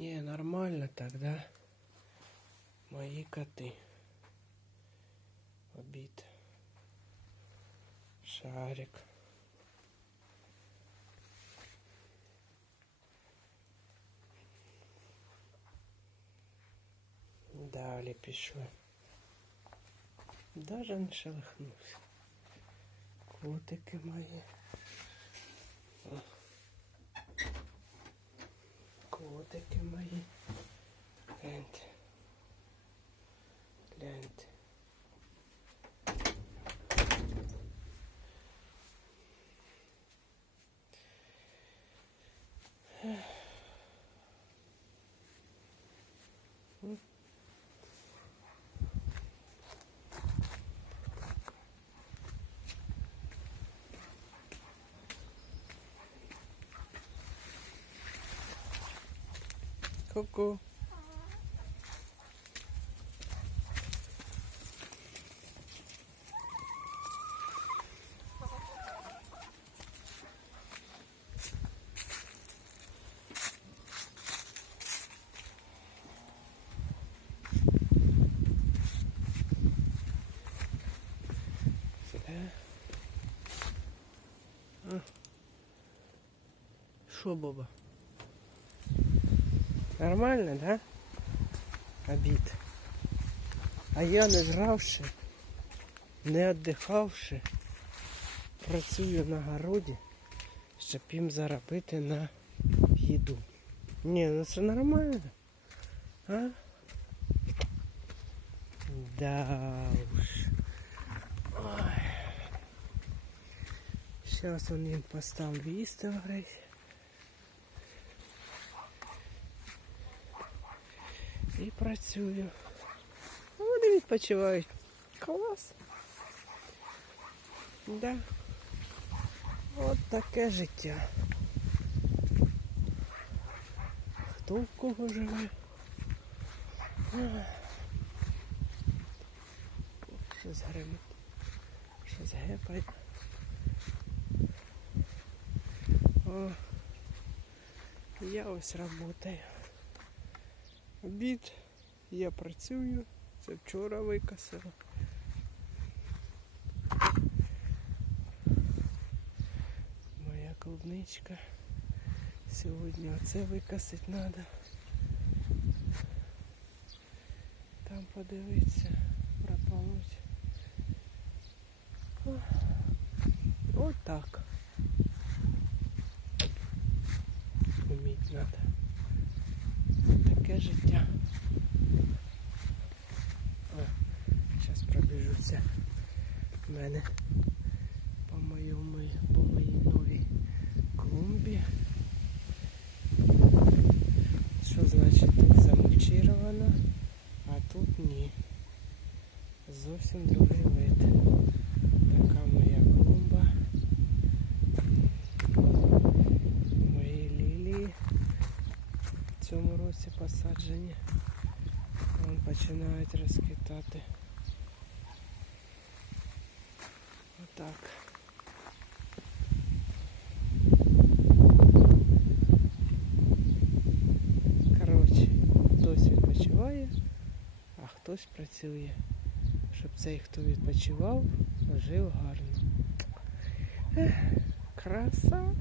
Не, нормально тогда. Мои коты. Обид. Шарик. Далі пішли. Даже не шелохнувся. Котики мої. Котики мої. Гляньте. Гляньте. Ку-ку. Боба? Нормально, да? Обід. А я не гравши, не віддихавши, працюю на городі, щоб їм заробити на їду. Ні, ну це нормально. А? Да уж. Ой. Сейчас он їм поставлю їсти працюю. Ну, Вони відпочивають. Клас. Да. От таке життя. Хто в кого живе? Щось гримить. Щось гепає. О, я ось работаю. Обід, я працюю, це вчора викосила. Моя клубничка. Сьогодні оце викосить треба. Там подивитися, прополоть. О, Отак. Уміть треба. Таке життя. О, в мене по моєму по моїй новій клумбі. Що значить тут замульчировано, а тут ні. Зовсім другий вид. Така моя клумба. Мої лілії в цьому році посаджені. Вон починають розквітати. Отак. Коротше, хтось відпочиває, а хтось працює. Щоб цей, хто відпочивав, жив гарно. Краса.